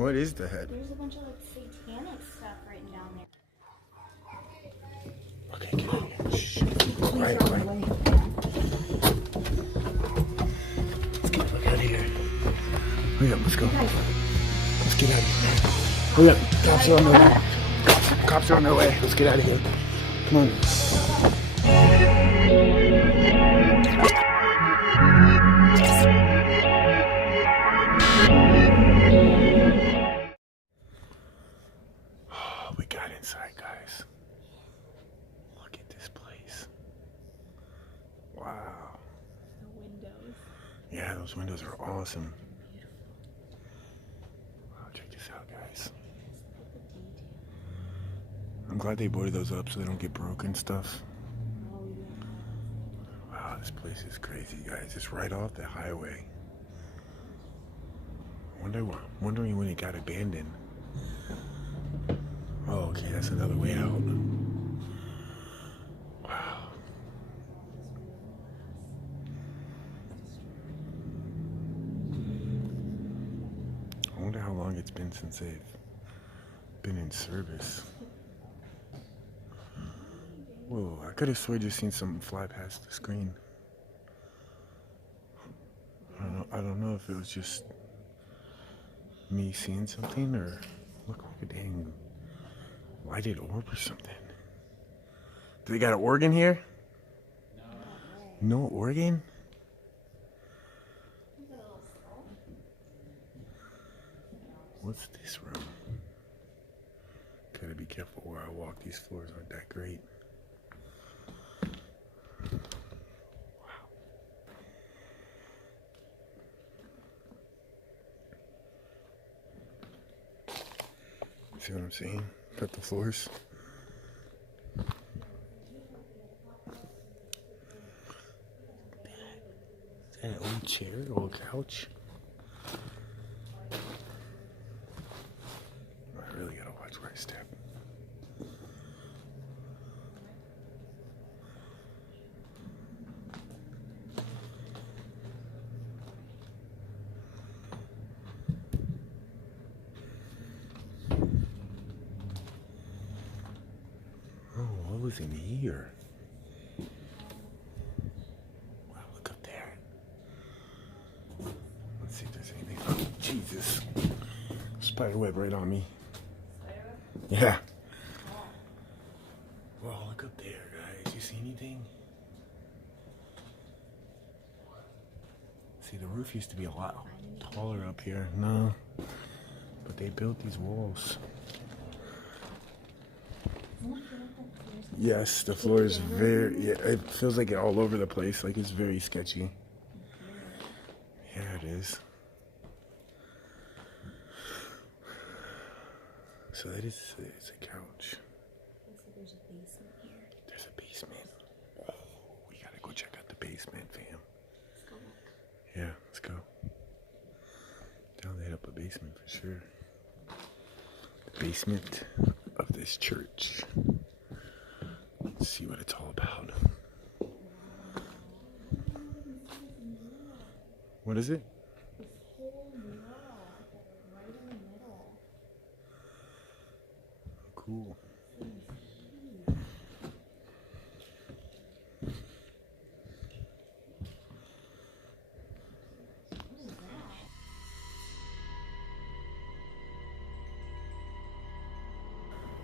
What is the head? There's a bunch of like satanic stuff written down there. Okay, get out of here. Shh. Right. Let's get out of here. Hurry up, let's go. Let's get out of here. Hurry up. Cops are on their way. Cops are on their way. Let's get out of here. Come on. Oh, we got inside, guys. Look at this place. Wow. The windows. Yeah, those windows are awesome. Wow, check this out, guys. I'm glad they boarded those up so they don't get broken and stuff. Wow, this place is crazy, guys. It's right off the highway. Wondering when it got abandoned. Oh, okay, that's another way out. Wow. I wonder how long it's been since they've been in service. Whoa, I could have sworn just seen something fly past the screen. I don't know if it was just me seeing something or look like a dang lighted orb or something. Do they got an organ here? No organ? What's this room? Gotta be careful where I walk. These floors aren't that great. See what I'm saying? Cut the floors. Is that an old chair, old couch? I really gotta watch where I step. What was in here? Wow, look up there. Let's see if there's anything. Oh, Jesus. Spider web right on me. Yeah. Wow, look up there, guys. You see anything? See, the roof used to be a lot taller up here. No. But they built these walls. Yes, the floor is very, yeah, it feels like it all over the place, like it's very sketchy. Yeah, it is. So that is, it's a couch. There's a basement here. There's a basement. Oh, we gotta go check out the basement, fam. Let's go look. Yeah, let's go. Down there up a basement for sure. The basement of this church. Let's see what it's all about. What is it? This whole mural, right in the middle. Cool.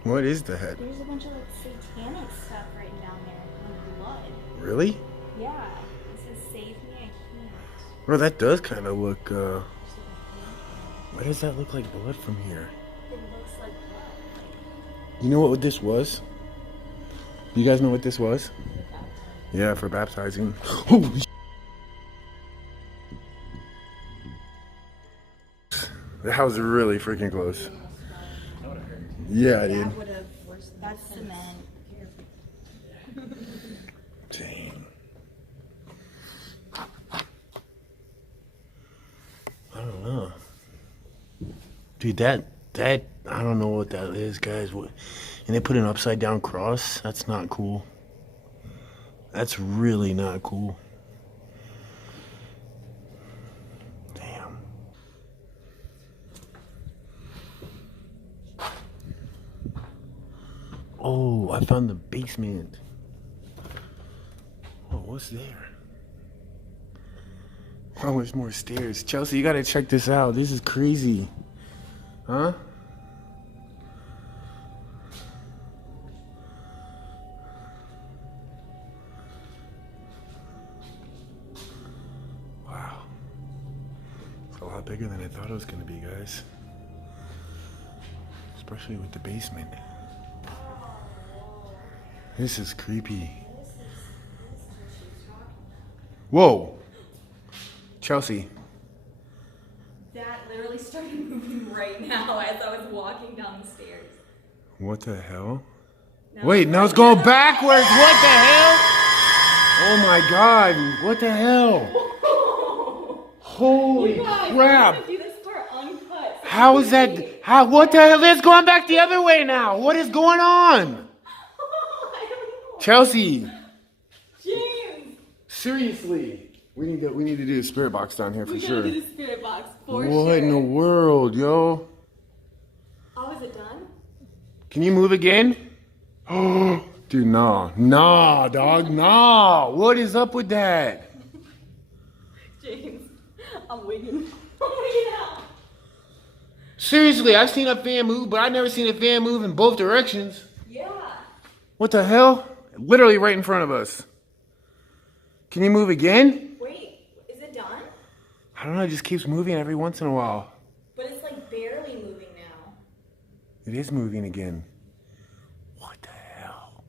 What is the head? There's a bunch of like satanic stuff written down there in blood. Really? Yeah. It says save me, I can't. Well, that does kind of look, why does that look like blood from here? It looks like blood. You know what this was? You guys know what this was? Yeah, for baptizing. Holy sh**. That was really freaking close. Yeah, dude. That would have, that's cement. Dang. I don't know. Dude, that, I don't know what that is, guys. And they put an upside down cross. That's not cool. That's really not cool. Damn. Oh, I found the basement. Oh, what's there? Oh, there's more stairs. Chelsea, you gotta check this out. This is crazy. Huh? Wow. It's a lot bigger than I thought it was gonna be, guys. Especially with the basement. This is creepy. Whoa! Chelsea. That literally started moving right now as I was walking down the stairs. What the hell? Now Wait, now it's going backwards. What the hell? Oh my god. What the hell? Holy You guys, crap. I'm gonna do this part uncut. So How is that? What the hell? It's going back the other way now. What is going on? I don't know. Chelsea. James. Seriously. We need to do a spirit box down here for We sure. gotta do the spirit box for sure. What in the world, yo? Oh, is it done? Can you move again? Oh, dude, nah. Nah, dog, nah. What is up with that? James, I'm wigging. I'm wigging out. Seriously, I've seen a fan move, but I've never seen a fan move in both directions. Yeah. What the hell? Literally right in front of us. Can you move again? Wait, is it done? I don't know, it just keeps moving every once in a while. But it's like barely moving now. It is moving again. What the hell?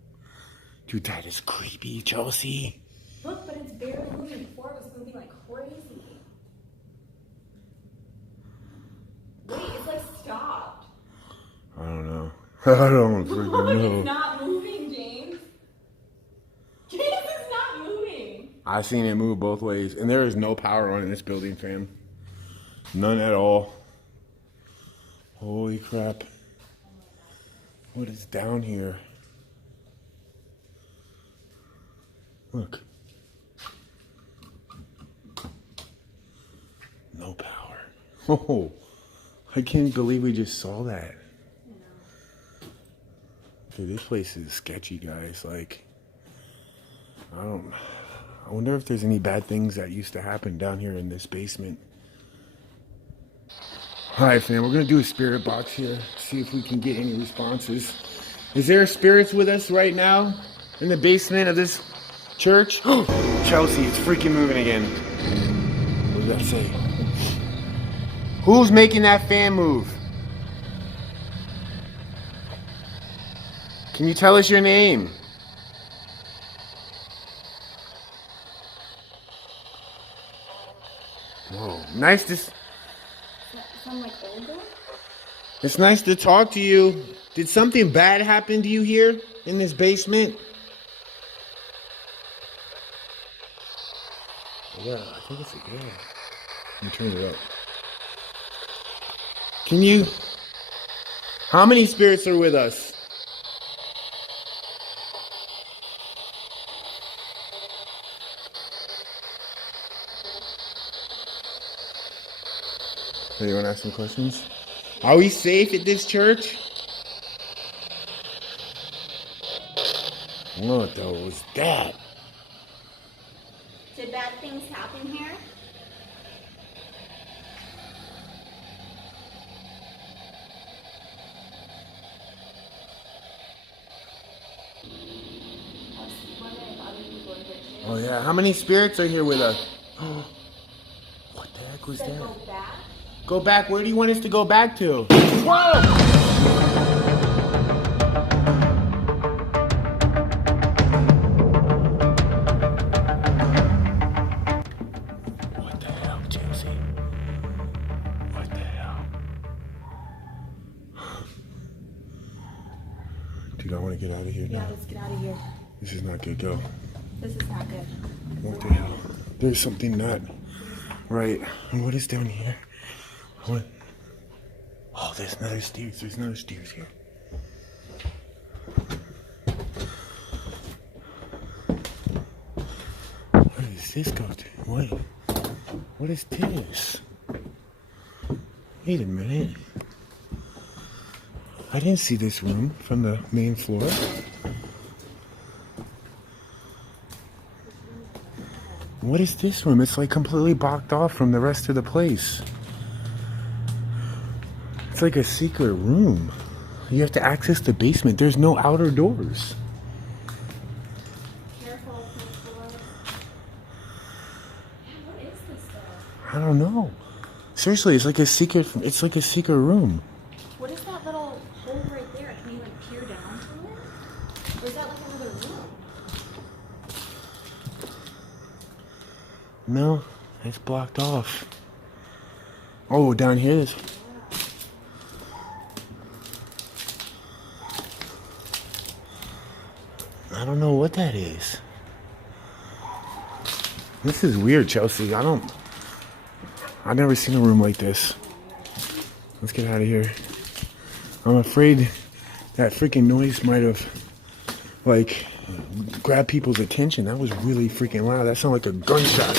Dude, that is creepy, Chelsea. Look, but it's barely moving. Before it was moving like crazy. Wait, it's like stopped. I don't know. I don't freaking Look, know. it's not moving, James. James is not moving. I've seen it move both ways, and there is no power on in this building, fam. None at all. Holy crap. What is down here? Look. No power. Oh, I can't believe we just saw that. Dude, this place is sketchy, guys. Like, I wonder if there's any bad things that used to happen down here in this basement. Alright, fam, we're gonna do a spirit box here. See if we can get any responses. Is there spirits with us right now in the basement of this church? Chelsea, it's freaking moving again. What does that say? Who's making that fan move? Can you tell us your name? Whoa, nice to... I'm like older? It's nice to talk to you. Did something bad happen to you here in this basement? Yeah, I think it's a girl. Let me turn it up. Can you... How many spirits are with us? Hey, you want to ask some questions? Are we safe at this church? What the hell was that? Did bad things happen here? Oh yeah, how many spirits are here with us? What the heck was that? Go back? Go back, where do you want us to go back to? Whoa! What the hell, Chelsea? What the hell? Dude, I want to get out of here now. Yeah, let's get out of here. This is not good, go. This is not good. What the hell? There's something not right. And what is down here? What? Oh, there's another stairs. There's another stairs here. Where does this go to? Wait. What is this? Wait a minute. I didn't see this room from the main floor. What is this room? It's like completely blocked off from the rest of the place. It's like a secret room. You have to access the basement. There's no outer doors. Careful, careful. Yeah, what is this stuff? I don't know. Seriously, it's like a secret. It's like a secret room. What is that little hole right there? Can you like peer down through it? Or is that like another room? No, it's blocked off. Oh, down here is. I don't know what that is. This is weird, Chelsea. I've never seen a room like this. Let's get out of here. I'm afraid that freaking noise might have, like, grabbed people's attention. That was really freaking loud. That sounded like a gunshot.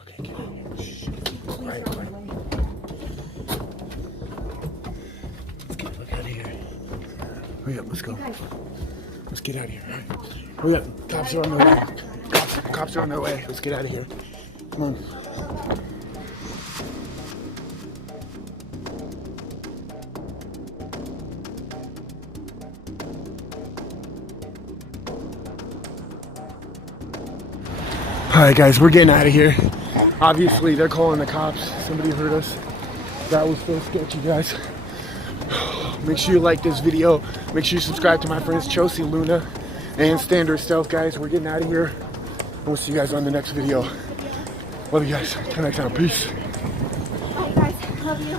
Okay, get out of here. Shh. Quiet, quiet. Let's get the fuck out of here. Hurry up, let's go. Let's get out of here. All right. Hurry up. Cops are on their way. Cops are on their way. Let's get out of here. Come on. Alright guys, we're getting out of here. Obviously they're calling the cops. Somebody heard us. That was so sketchy, guys. Make sure you like this video. Make sure you subscribe to my friends Chelsea, Luna, and Standard Stealth, guys. We're getting out of here. And we'll see you guys on the next video. Love you guys. Till next time. Peace. Bye guys. Love you.